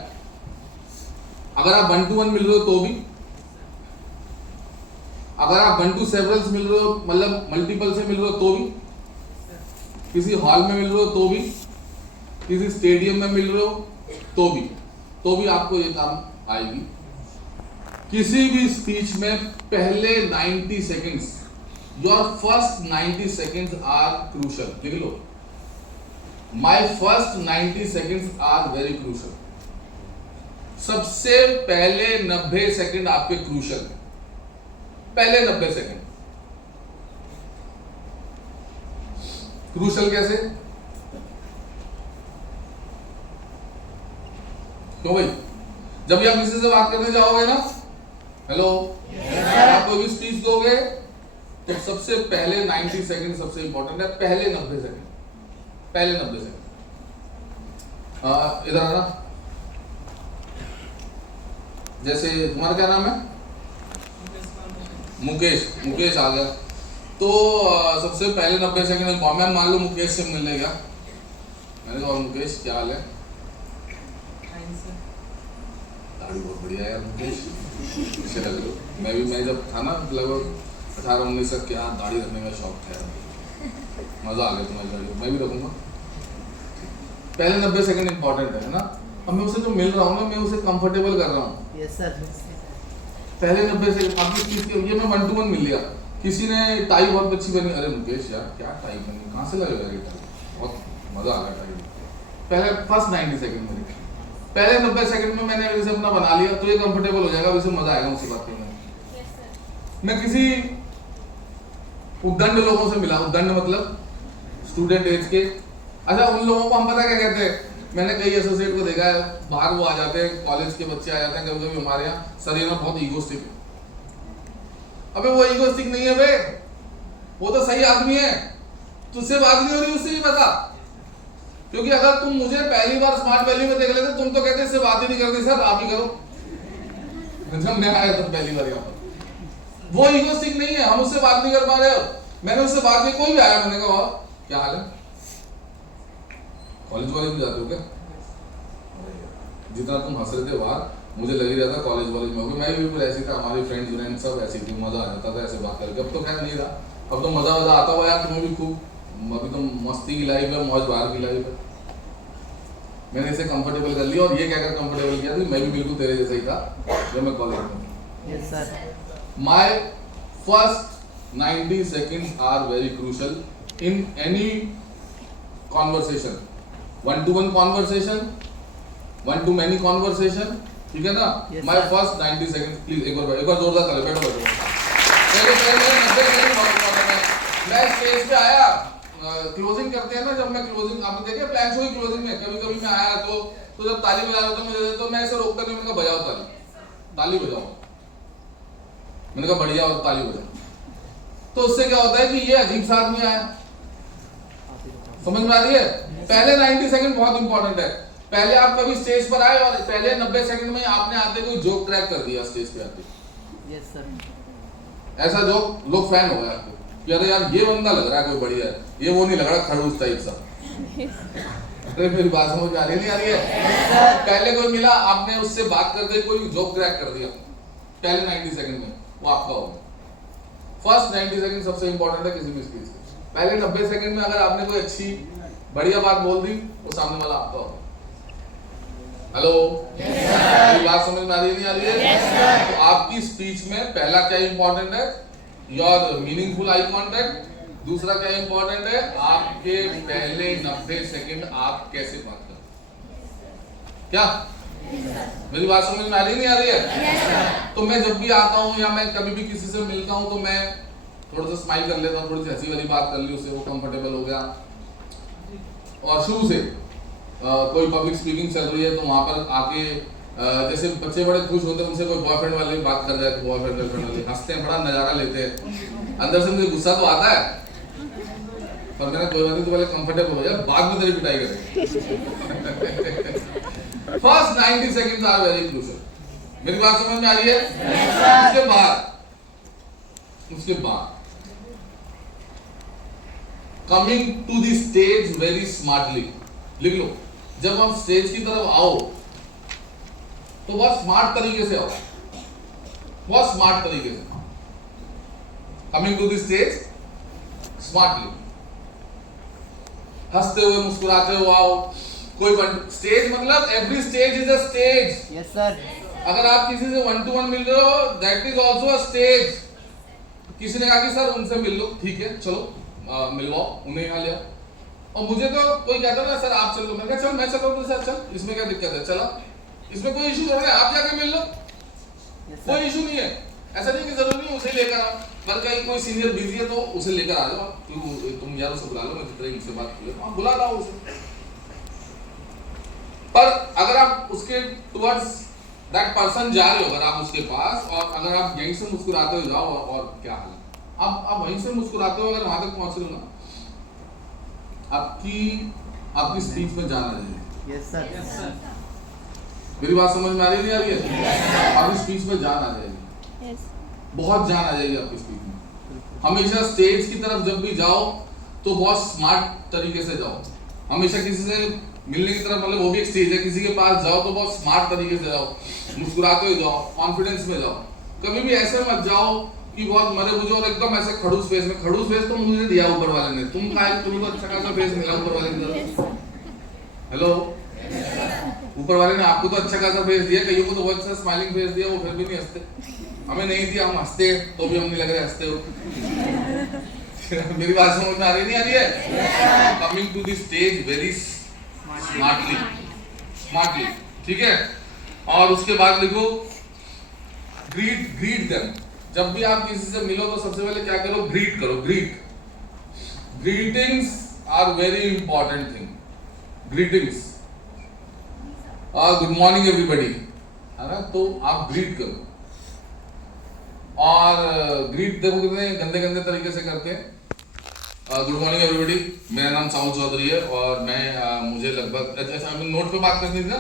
अगर आप 1 to 1 मिल रहे हो तो भी, अगर आप 1 to severals मिल रहे हो, मतलब मल्टीपल से मिल रहे हो तो भी, किसी हॉल में मिल रहे हो तो भी, किसी स्टेडियम में मिल रहे हो तो भी आपको ये काम आएगी। किसी भी स्पीच में पहले 90 seconds, your first 90 seconds are crucial. लिख लो, my first 90 seconds are very crucial. सबसे पहले 90 सेकेंड आपके क्रूशल, पहले 90 सेकेंड क्रूशल। कैसे? क्यों भाई? जब भी आप किसी से बात करने जाओगे ना, हेलो, आप कोई भी स्पीच दोगे तो सबसे पहले 90 सेकंड सबसे इंपॉर्टेंट है, पहले 90 सेकंड, पहले 90 सेकंड। इधर आना। जैसे तुम्हारा क्या नाम है? मुकेश। मुकेश आ गया तो सबसे पहले 90 सेकंड में मैं मान लो मुकेश से मिलने गया, मैंने कहा मुकेश क्या हाल है? दाढ़ी बहुत बढ़िया है यार मुकेश, अच्छे लग रहे हो। मैं जब था ना लगभग 18-19 तक, क्या दाढ़ी रखने का शौक था, मजा आ गया तुम्हारी दाढ़ी, मैं भी रखूंगा। पहले 90 सेकंड इंपॉर्टेंट है ना। अब मैं उसे जो मिल रहा हूँ ना, मैं उसे कंफर्टेबल कर रहा हूँ। Yes sir. पहले 90 सेकंड आपकी स्पीच के लिए मैं 1 to 1 मिल लिया, किसी ने टाई बहुत अच्छी बनी, अरे मुकेश यार क्या टाई बनी, कहाँ से लगेगा ये टाई, बहुत मजा आ गया टाई। पहले फर्स्ट 90 सेकंड में, पहले 90 सेकंड में मैंने इसे अपना बना लिया तो ये कंफर्टेबल हो जाएगा, इसे मजा आएगा मुझसे बात करने में। मैं किसी उद्दंड लोगों से मिला, उद्दंड मतलब स्टूडेंट एज के। अच्छा, उन लोगों को हम पता क्या कहते हैं, मैंने कई एसोसिएट को देखा है, बाहर वो आ जाते हैं, कॉलेज के बच्चे आ जाते हैं कभी कभी हमारे यहाँ, सर ये ना बहुत ईगोस्टिक है। अबे वो ईगोस्टिक नहीं है बे, वो तो सही आदमी है, तुझसे बात नहीं हो रही उससे भी बता। क्योंकि अगर तुम मुझे पहली बार स्मार्ट वैल्यू में देख लेते, तुम तो कहते इससे बात ही नहीं करती सर, आप ही करो। जब मैं आया तो पहली बार यहाँ पर, वो ईगोस्टिक नहीं है, हम उससे बात नहीं कर पा रहे हो, मैंने उससे बात नहीं, कोई भी आया, मैंने कहा क्या हाल है, कॉलेज वाले में जाते हो क्या? जितना तुम हंस रहे थे बाहर, मुझे लग ही रहा था कॉलेज वाले में होगी, मैं भी बिल्कुल ऐसी था, हमारी फ्रेंड्स सब ऐसी थी, मजा आ जाता था ऐसे बात करके। अब तो खैर नहीं रहा, अब तो मजा आता हुआ यार, तुम्हें भी खूब, अभी तो मस्ती की लाइफ है, मौज बाहर की लाइफ है। मैंने इसे कंफर्टेबल कर लिया, और ये क्या कर कंफर्टेबल किया, मैं भी बिल्कुल तेरे जैसा ही था जब मैं कॉलेज में। Yes sir. My first 90 seconds are very crucial in any conversation, 1 to 1 conversation, 1 to many conversation, ठीक है ना। माय फर्स्ट 90 सेकंड्स, प्लीज एक बार जोरदार करो, बैठो बैठो। मैं स्टेज पे आया, क्लोजिंग करते हैं ना, जब मैं क्लोजिंग, आपने देखा प्लान शो की क्लोजिंग में कभी कभी मैं आया तो जब ताली बजा रहा था मुझे, तो मैं ऐसे रोकता नहीं, मैंने कहा बजाओ ताली, ताली बजाओ, मैंने कहा बढ़िया और ताली बजाओ। तो उससे क्या होता है कि ये अजीब सा आदमी आया, समझ में आ रही है? पहले 90 सेकंड बहुत इंपॉर्टेंट है। पहले आप कभी स्टेज पर आए और पहले 90 सेकंड में आपने आते कोई जोक क्रैक कर दिया स्टेज पे आके, यस सर। ऐसा जोक लोग फैन हो गए आपको कि अरे यार ये बंदा लग रहा है कोई बढ़िया है, ये वो नहीं लग रहा खड़ूस टाइप सा। अरे मेरी बात समझ आ रही है नहीं आ रही है? पहले कोई मिला, आपने उससे बात करते कोई जोक क्रैक कर दिया पहले 90 सेकंड में, वो आपका होगा। फर्स्ट 90 सेकंड सबसे इंपॉर्टेंट है किसी भी स्पीच के। पहले 90 सेकंड में अगर आपने कोई अच्छी बढ़िया बात बोल दी, वो सामने वाला आपका होगा। हेलो, मेरी बात समझ में आ रही है नहीं आ रही है? तो आपकी स्पीच में पहला क्या इंपॉर्टेंट है, योर मीनिंगफुल आई कॉन्टेक्ट। दूसरा क्या इंपॉर्टेंट है, आपके पहले 90 सेकंड आप कैसे बात करते, क्या मेरी बात समझ में आ रही नहीं आ रही है? तो मैं जब भी आता हूँ या मैं कभी भी किसी से मिलता हूँ तो मैं थोड़ा सा स्माइल कर लेता हूँ, थोड़ी सी हंसी वाली बात कर ली उससे, वो कंफर्टेबल हो गया। और शुरू से कोई पब्लिक स्पीकिंग चल रही है तो वहाँ पर आके जैसे बच्चे बड़े खुश होते हैं, उनसे कोई बॉयफ्रेंड वाले बात कर जाए तो बॉयफ्रेंड गर्लफ्रेंड वाले हंसते हैं, बड़ा नजारा लेते हैं। अंदर से मुझे गुस्सा तो आता है, पर मेरा कोई बात नहीं, तो पहले कंफर्टेबल हो जा, बाद में तेरी पिटाई करेंगे। First 90 seconds are very crucial. मेरी बात समझ में आ रही है? उसके बाद coming to the stage very smartly, लिख लो, जब हम स्टेज की तरफ आओ तो बहुत स्मार्ट तरीके से आओ, बहुत स्मार्ट तरीके से। Coming to the stage smartly, हंसते हुए मुस्कुराते हुए आओ। कोई स्टेज मतलब every stage is a stage. Yes sir. अगर आप किसी से 1 to 1 मिल रहे हो, that is also a stage. किसी ने कहा कि सर उनसे मिल लो, ठीक है चलो मिलवाओ, उन्हें यहाँ ले आओ। और मुझे तो कोई कहता ना सर आप चल लो, मैंने कहा चल मैं चल रहा हूँ सर, चल इसमें क्या दिक्कत है, चला, इसमें कोई इशू नहीं है, आप जाके मिल लो, कोई इशू नहीं है। ऐसा नहीं कि जरूरी नहीं उसे लेकर आओ, पर कहीं कोई सीनियर बिजी है तो उसे लेकर आ जाओ, तुम यार उसे बुला लो, मैं जितना मुझसे बात कर लेता हूँ, बुला लाओ उसे। पर अगर आप उसके टुवर्ड्स दैट पर्सन जा रहे हो, अगर आप उसके पास, और अगर आप यहीं से मुस्कुराते हुए जाओ, और क्या हाल है, आप वहीं से मुस्कुराते हो, अगर वहां तक पहुंच रहे हो ना, आपकी स्पीच में जान आ जाएगी। Yes sir. मेरी बात समझ में आ रही नहीं आ रही है? आपकी स्पीच में जान आ जाएगी, बहुत जान आ जाएगी आपकी स्पीच में। हमेशा स्टेज की तरफ जब भी जाओ तो बहुत स्मार्ट तरीके से जाओ। हमेशा किसी से मिलने की तरफ, मतलब वो भी एक स्टेज है, किसी के पास जाओ तो बहुत स्मार्ट तरीके से जाओ, मुस्कुराते हुए जाओ, कॉन्फिडेंस में जाओ। कभी भी ऐसे मत जाओ कि बहुत मरे मुझे और एकदम ऐसे खड़ूस फेस में। खड़ूस फेस तो मुझे दिया ऊपर वाले ने, तुम तो अच्छा खासा फेस मिला ऊपर वाले ने। हेलो, ऊपर वाले ने आपको तो अच्छा खासा फेस दिया, कईयों को तो बहुत अच्छा स्माइलिंग फेस दिया, वो फिर भी नहीं हंसते। हमें नहीं दिया, हम हंसते हैं तो भी हम नहीं लग रहे हंसते हो। मेरी बात समझ में आ रही नहीं आ रही है? Coming to the stage very smartly, ठीक है। और उसके बाद लिखो ग्रीट देम। जब भी आप किसी से मिलो तो सबसे पहले क्या करो, ग्रीट करो। Greetings are very important thing. Greetings, good morning everybody, है ना, तो आप ग्रीट करो। और ग्रीट देखो कितने गंदे गंदे तरीके से करते हैं। गुड मॉर्निंग एवरीबॉडी, मेरा नाम साउथ चौधरी है और मैं मुझे लगभग ऐसा नोट पे बात करनी थी ना।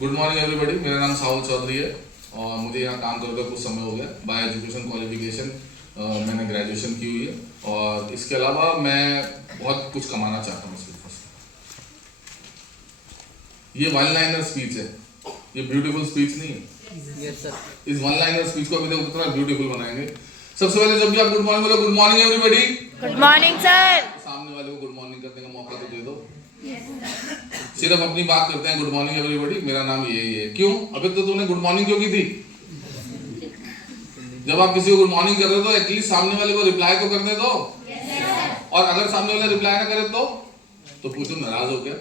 गुड मॉर्निंग एवरीबॉडी, मेरा नाम साउथ चौधरी है और मुझे यहाँ काम करके कुछ समय हो गया। बाय एजुकेशन क्वालिफिकेशन मैंने ग्रेजुएशन की हुई है और इसके अलावा मैं बहुत कुछ कमाना चाहता हूँ सिर्फ। ये वन लाइनर स्पीच है, ये ब्यूटीफुल स्पीच नहीं है। Yes sir. इस वन लाइनर स्पीच को अभी तक उतना ब्यूटीफुल बनाएंगे। सबसे पहले जब भी आप गुड मॉर्निंग बोलो, good morning everybody, good morning sir. सामने वाले को गुड मॉर्निंग करने का मौका तो दे दो। सिर्फ अपनी बात करते हैं, गुड मॉर्निंग एवरीबॉडी, मेरा नाम ये है। क्यों? अभी तो तूने गुड मॉर्निंग क्यों की थी? जब आप किसी को गुड मॉर्निंग कर रहे हो तो एटलीस्ट सामने वाले को रिप्लाई तो करने दो। और अगर सामने वाला रिप्लाई ना करे तो पूछो नाराज हो क्या?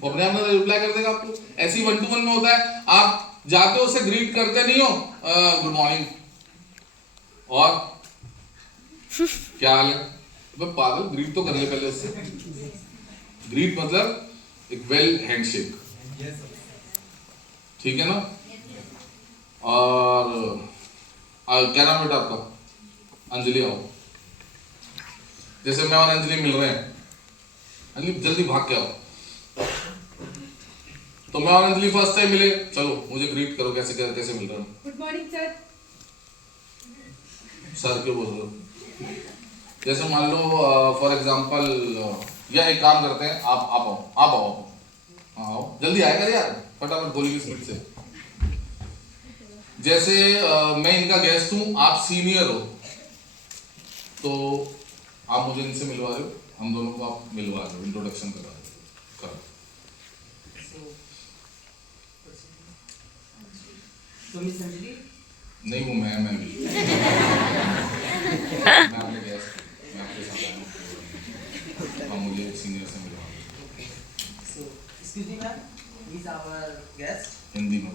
वो अपने आप में रिप्लाई कर देगा आपको। ऐसी 1 to 1 में होता है, आप जाते हो उसे ग्रीट करते नहीं हो गुड मॉर्निंग और क्या हाल है, तो पागल, ग्रीट तो कर ले पहले उससे। ग्रीट मतलब एक वेल हैंडशेक, ठीक है ना। और क्या नाम बेटा आपका? अंजलि, आओ। जैसे मैं और अंजलि मिल रहे हैं, अंजलि जल्दी भाग के आओ। तो मैं और अंजलि फर्स्ट टाइम मिले, चलो मुझे ग्रीट करो, कैसे मिल रहा हूँ? Good morning sir. सर क्यों बोल रहे हो? जैसे मान लो फॉर एग्जांपल, या एक काम करते हैं, आप आओ, जल्दी आएगा यार, फटाफट गोली की स्पीड से। जैसे मैं इनका गेस्ट हूँ, आप सीनियर हो, तो आप मुझे इनसे मिलवा रहे हो, हम दोनों को आप मिलवा रहे हो, इंट्रोडक्शन करा रहे हो, करो। नहीं वो मैं भी मैं अपने गेस्ट, मैं आपके साथ आया हूँ, आप मुझे सीनियर से मिलवा। Excuse me ma'am, he is our guest. Hindi में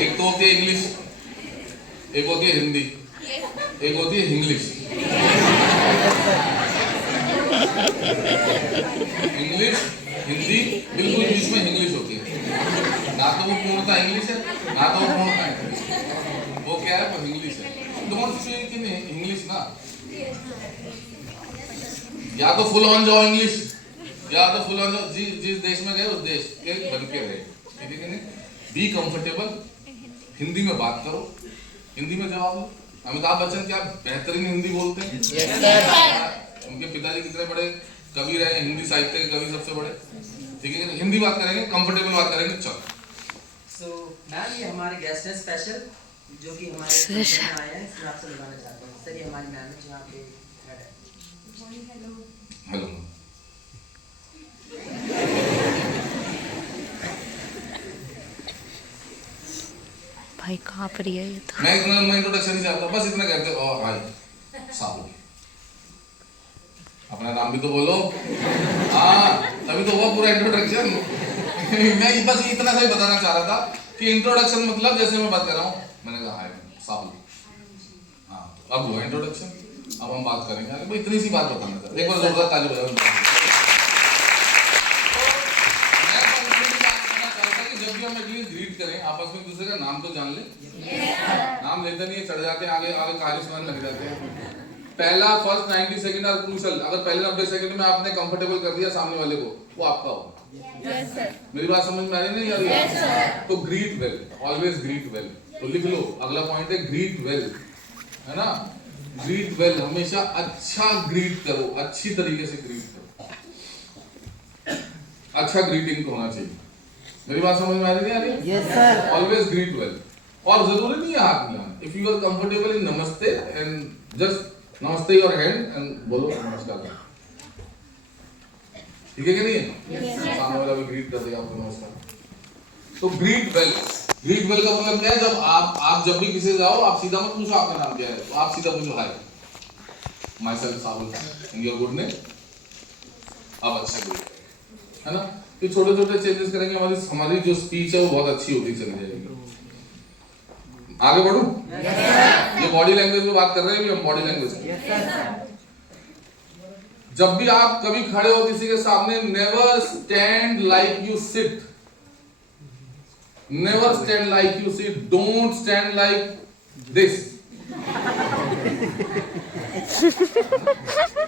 एक तो होती है इंग्लिश, एक होती है हिंदी, एक होती है इंग्लिश। इंग्लिश हिंदी बिल्कुल बीच में इंग्लिश होती है, ना तो वो पूर्णतः इंग्लिश है ना तो वो पूर्णतः इंग्लिश। गैप इंग्लिश है, डोंट स्पीक इन इंग्लिश ना, या तो फुल ऑन जाओ इंग्लिश, या तो फुल ऑन जाओ जिस देश में गए उस देश के बन के रहे, ठीक है कि नहीं? बी कंफर्टेबल, हिंदी में बात करो, हिंदी में जवाब दो। अमिताभ बच्चन क्या बेहतरीन हिंदी बोलते हैं, उनके पिताजी कितने बड़े कवि रहे, हिंदी साहित्य के कवि सबसे बड़े, ठीक है? हिंदी बात करेंगे, कंफर्टेबल बात करेंगे, चलो। सो मैम ये हमारे गेस्ट हैं स्पेशल जो कि हमारे फंक्शन में आए हैं, इसमें आपसे बताना चाहता हूँ। सर ये हमारी मैम है जो यहाँ पे हेलो भाई कहाँ पर है ये तो? मैं इंट्रोडक्शन नहीं चाहता, बस इतना कहते हो हाय साहू, अपना नाम भी तो बोलो, हाँ तभी तो हुआ पूरा इंट्रोडक्शन। मैं बस इतना सा ही बताना चाह रहा था कि इंट्रोडक्शन मतलब जैसे मैं बात कर रहा हूँ, मैंने कहा हाय साहू, हाँ अब हुआ इंट्रोडक्शन, अब हम बात करेंगे आगे। इतनी सी बात बताना था, एक बार जोरदार ताली बजाओ। जब भी हम एटलीस्ट ग्रीट करें आपस में, दूसरे का नाम तो जान ले, नाम लेते नहीं, चढ़ जाते हैं आगे आगे कहानी सुनाने लग जाते हैं। पहला फर्स्ट 90 सेकंड और क्रूशल, अगर पहले 90 सेकंड में आपने कंफर्टेबल कर दिया सामने वाले को, वो आपका होगा। Yes sir. मेरी बात समझ में आ रही नहीं आ रही? Yes sir. तो greet well, always greet well, तो लिख लो अगला पॉइंट है ग्रीट वेल, है ना? ग्रीट वेल, हमेशा अच्छा ग्रीट करो, अच्छी तरीके से ग्रीट करो, अच्छा ग्रीटिंग होना चाहिए। मेरी बात समझ में आ रही नहीं आ रही? Yes sir. Always greet well, और जरूरी नहीं है हाथ मिलाना, if you are comfortable in namaste and just namaste your hand एंड बोलो नमस्कार, ठीक है कि नहीं है? सामने वाला भी ग्रीट कर देगा आपको नमस्कार। तो ग्रीट वेल, ग्रीट वेल का मतलब क्या है? जब आप जब भी किसी से जाओ, आप सीधा मत पूछो आपका नाम क्या है, तो आप सीधा पूछो hi my self Sahul and your good name, आप अच्छा ग्रीट, है ना? ये छोटे छोटे चेंजेस करेंगे, हमारी जो स्पीच है वो बहुत अच्छी होती चली जाएगी। आगे बढ़ूं? ये बॉडी लैंग्वेज में बात कर रहे हैं भी हम, बॉडी लैंग्वेज। जब भी आप कभी खड़े हो किसी के सामने, never stand like you sit, never stand like you sit, don't stand like this.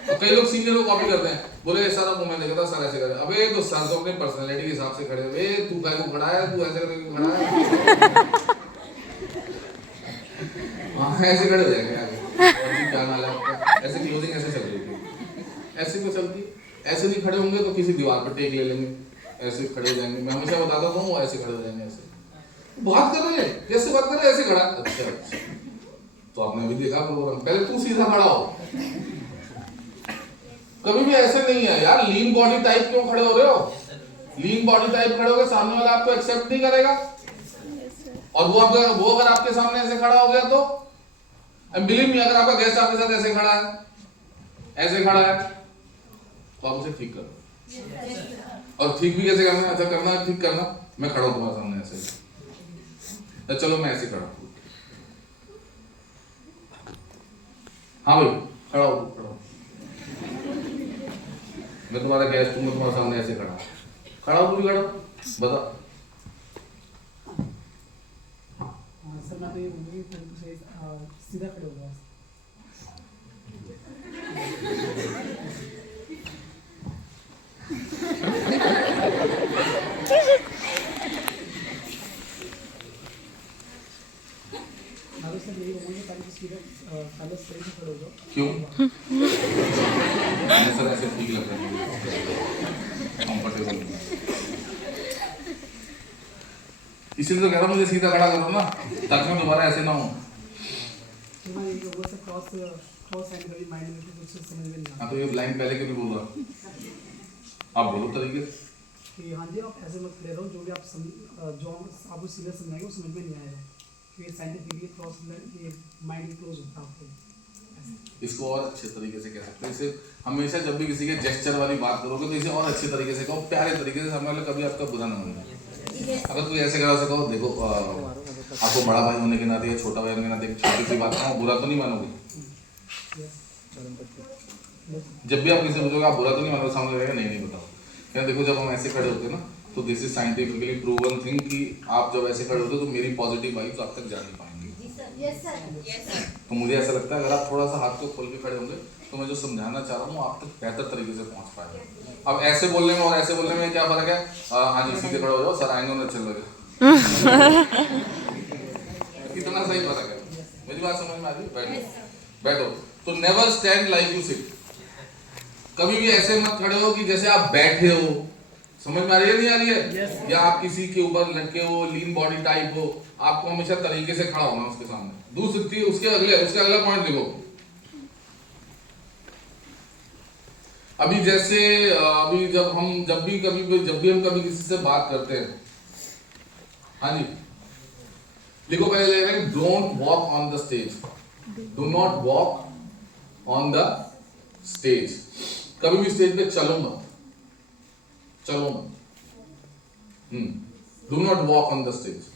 तो कई लोग सीनियर को कॉपी करते हैं, बोले सारा को मैं देखा था सर ऐसे करे, अबे तो सर तो अपने पर्सनालिटी के हिसाब से खड़े हुए, तू काय को खड़ा है, तू ऐसे करके क्यों खड़ा है? हाँ ऐसे खड़े हो जाएंगे आगे, और जी क्या नाम है आपका, ऐसे क्लोजिंग ऐसे चल रही थी, ऐसे क्यों चलती? ऐसे नहीं खड़े होंगे तो किसी दीवार पर टेक ले लेंगे, ऐसे खड़े हो जाएंगे। मैं हमेशा बताता हूँ वो ऐसे खड़े हो जाएंगे, ऐसे बात कर रहे हैं, जैसे बात कर रहे हैं ऐसे खड़ा। अच्छा तो आपने भी देखा प्रोग्राम, पहले तू सीधा खड़ा हो, कभी भी ऐसे नहीं है यार। लीन बॉडी टाइप क्यों खड़े हो रहे हो? लीन बॉडी टाइप खड़े होगे, सामने वाला आपको एक्सेप्ट नहीं करेगा, और वो अगर आपके सामने ऐसे खड़ा हो गया तो बिलीव मी, अगर आपका गेस्ट आपके साथ ऐसे खड़ा है, ऐसे खड़ा है, तो आप उसे ठीक करो। और ठीक भी कैसे करना है? अच्छा करना है, ठीक करना, मैं खड़ा हूं तुम्हारे सामने ऐसे, चलो मैं ऐसे खड़ा हूं, हाँ भाई खड़ा हो, मैं तुम्हारा गेस्ट हूँ, मैं तुम्हारे सामने ऐसे खड़ा हो, तू भी खड़ा, बता। सर मैं तो ये बोलूँगी सीधा खड़े हो गया। सर यही बोलूँगी ताकि सीधा साले सही से खड़े हो जाओ। क्यों? सर ऐसे ठीक लग रहा है, कंफर्टेबल, इसीलिए तो कह रहा हूँ मुझे सीधा खड़ा करो ना, ताकि मैं दोबारा ऐसे ना हूँ। तो मैं ये लोगों से क्रॉस एंड कभी माइंड में कुछ समझ में नहीं आता। हाँ तो ये लाइन पहले क्यों नहीं बोल रहा? आप बोलो तरीके से कि हाँ जी आप ऐसे मत खड़े रहो, जो भी आप जो आपको सीधा समझाएंगे वो समझ में नहीं आएगा, क्योंकि साइंटिफिकली क्रॉस ये माइंड क्लोज होता है आपको। इसको और अच्छे तरीके से कह सकते हैं। इसे हमेशा जब भी किसी के जेस्चर वाली बात करोगे तो इसे और अच्छे तरीके से कहो, प्यारे तरीके से, सामने वाला कभी आपका बुरा ना माने। अगर कोई ऐसे करा सको, देखो आपको बड़ा भाई होने के नाते या छोटा भाई होने के नाते छोटी सी बात कहो, बुरा तो नहीं मानोगे। जब भी आप किसी पूछोगे आप बुरा तो नहीं मानोगे, सामने रहेगा नहीं बताओ। यार देखो जब हम ऐसे खड़े होते हैं ना, तो this is scientifically proven thing कि आप जब ऐसे खड़े होते हो तो मेरी पॉजिटिव वाइब्स आप तक जा नहीं पाएंगी। Yes sir. तो मुझे ऐसा लगता है अगर आप थोड़ा सा हाथ को खोल के खड़े होंगे तो मैं जो समझाना चाह रहा हूँ आप तक बेहतर तरीके से पहुंच पाएगा। अब ऐसे बोलने में और ऐसे बोलने में क्या फर्क है? हाँ जी सीधे खड़े हो जाओ, सर आएंगे उन्हें अच्छे लगेगा। कितना सही फर्क है, मेरी बात समझ में आ रही? बैठो बैठो। तो never stand like you sit. कभी भी ऐसे मत खड़े हो कि जैसे आप बैठे हो। समझ में आ रही है नहीं आ रही है? या आप किसी के ऊपर लटके हो, लीन बॉडी टाइप हो। आपको हमेशा तरीके से खड़ा होना उसके सामने। दूसरी उसके अगला पॉइंट देखो। अभी जैसे अभी जब भी हम कभी किसी से बात करते हैं, हाँ जी देखो पहले ले रहे हैं don't walk on the stage, do not walk on the stage. कभी भी स्टेज पे चलो मत। Do not walk on the stage.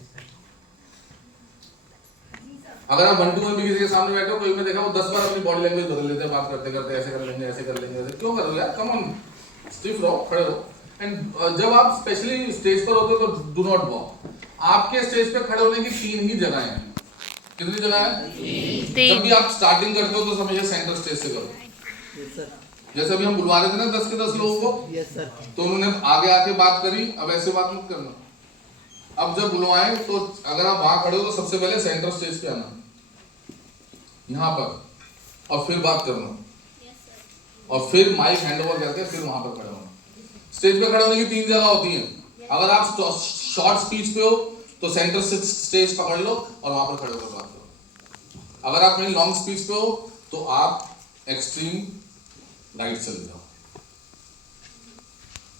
अगर आप 1-2 में भी किसी के सामने बैठे हो, कोई में देखा वो 10 बार अपनी बॉडी लैंग्वेज बदल लेते हैं बात करते करते, ऐसे कर लेंगे ऐसे कर लेंगे। ऐसे क्यों कर रहे हो यार? कम ऑन, स्टिफ रहो, खड़े रहो। एंड जब आप स्पेशली स्टेज पर होते हो तो डू नॉट वॉक। आपके स्टेज पे खड़े होने की 3 ही जगह हैं। कितनी जगह है? जब भी आप स्टार्टिंग करते हो तो हमेशा सेंटर स्टेज से करो। जैसे अभी हम बुलवा रहे थे ना 10 के 10 लोगों को, तो उन्होंने आगे आके बात करी। अब ऐसे बात मत करना। अब जब बुलवाएं तो अगर आप वहां खड़े हो तो सबसे पहले सेंटर स्टेज पे आना, यहाँ पर, और फिर बात करना, और फिर माइक हैंडओवर करके फिर वहां पर खड़े होना। स्टेज पे खड़े होने की 3 जगह होती हैं। अगर आप शॉर्ट स्पीच पे हो तो सेंटर स्टेज पकड़ लो और वहां पर खड़े होकर बात करो। अगर आप कहीं लॉन्ग स्पीच पे हो तो आप एक्सट्रीम राइट चले जाओ,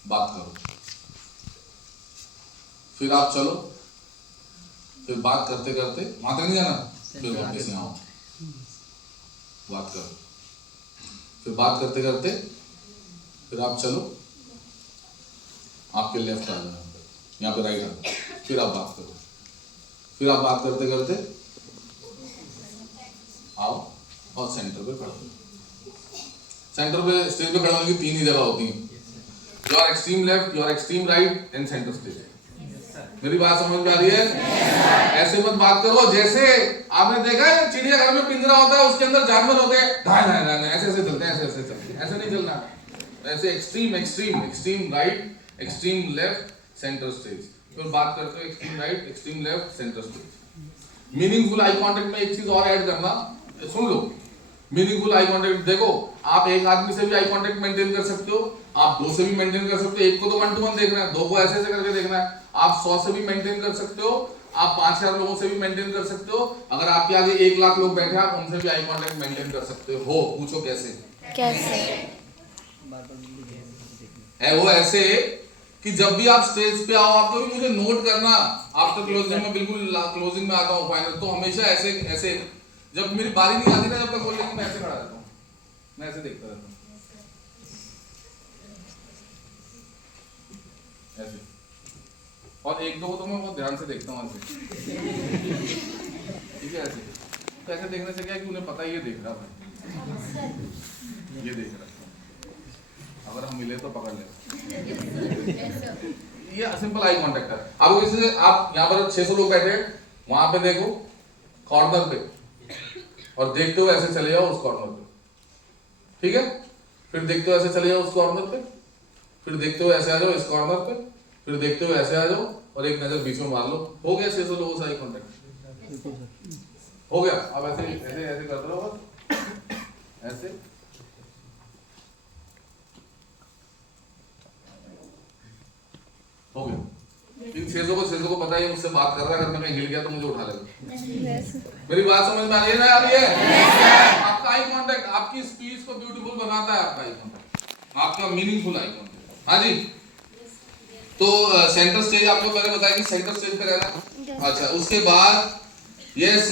बात करो, फिर आप चलो, फिर बात करते करते वहां तक नहीं जाना, फिर वापस यहाँ आओ, बात करो, फिर बात करते करते फिर आप चलो, आपके लेफ्ट आ जाना, यहाँ पे राइट आना, फिर आप बात करो, फिर आप बात करते करते आओ और सेंटर पे खड़े हो। सेंटर पे स्टेज पे खड़े होने की 3 ही जगह होती हैं, your extreme left, your extreme right and centre stage. मेरी बात समझ में आ रही है? ऐसे मत बात करो जैसे आपने देखा है चिड़ियाघर में पिंजरा होता है, उसके अंदर जानवर होते हैं, ऐसे ऐसे चलते हैं, ऐसे ऐसे चलते हैं, ऐसे नहीं चलना। ऐसे extreme extreme extreme right, extreme left, centre stage. फिर बात करते हो extreme right, extreme left, centre stage. Meaningful eye contact में एक चीज और ऐड करना, सुन लो। मीनिंगफुल आई कांटेक्ट देखो, आप एक आदमी से भी आई कांटेक्ट मेंटेन कर सकते हो, आप 2 से भी मेंटेन कर सकते हो। एक को तो 1-to-1 देखना है, 2 को ऐसे ऐसे करके देखना है। आप 100 से भी मेंटेन कर सकते हो, आप 5000 लोगों से भी मेंटेन कर सकते हो। अगर आपके आगे 1 लाख लोग बैठे हैं, आप उनसे भी आई कांटेक्ट मेंटेन कर सकते हो। पूछो कैसे? वो ऐसे कि जब भी आप स्टेज पे आओ, आप कभी मुझे नोट करना, आफ्टर क्लोजिंग में, बिल्कुल क्लोजिंग में आता हूँ फाइनल, तो हमेशा ऐसे ऐसे, जब मेरी बारी नहीं आती ना, जब तक बोलेंगे मैं ऐसे खड़ा रहता हूँ, मैं ऐसे देखता रहता हूँ, ऐसे। और 1-2 को तो मैं बहुत ध्यान से देखता हूँ ऐसे, ठीक है? ऐसे तो ऐसे देखने से क्या है कि उन्हें पता है ये देख रहा है, ये देख रहा है, अगर हम मिले तो पकड़ ले। ये सिंपल आई कांटेक्ट है। अब इससे आप यहाँ पर 600 लोग बैठे हैं, वहां पे देखो कॉर्नर पे, और देखते हुए ऐसे चले जाओ उस कॉर्नर पे, ठीक है? फिर देखते हुए ऐसे चले जाओ उस कॉर्नर पे, फिर देखते हुए ऐसे आ जाओ इस कॉर्नर पे, फिर देखते हुए ऐसे आ जाओ और एक नजर बीच में मार लो। हो गया 600 लोगों से आई कांटेक्ट, हो गया। अब ऐसे ऐसे ऐसे करते रहो, ऐसे हो गया। इन 600 को पता है मुझसे बात कर रहा है, अगर मैं कहीं हिल गया तो मुझे उठा लेगा। मेरी बात समझ में आ रही है ना? आ रही है? आपका आई कांटेक्ट आपकी स्पीच को ब्यूटीफुल बनाता है, आपका आई कांटेक्ट, आपका मीनिंगफुल आई कांटेक्ट। हाँ जी, तो सेंटर स्टेज आपको मैंने बताया कि सेंटर स्टेज पे रहना। अच्छा, उसके बाद यस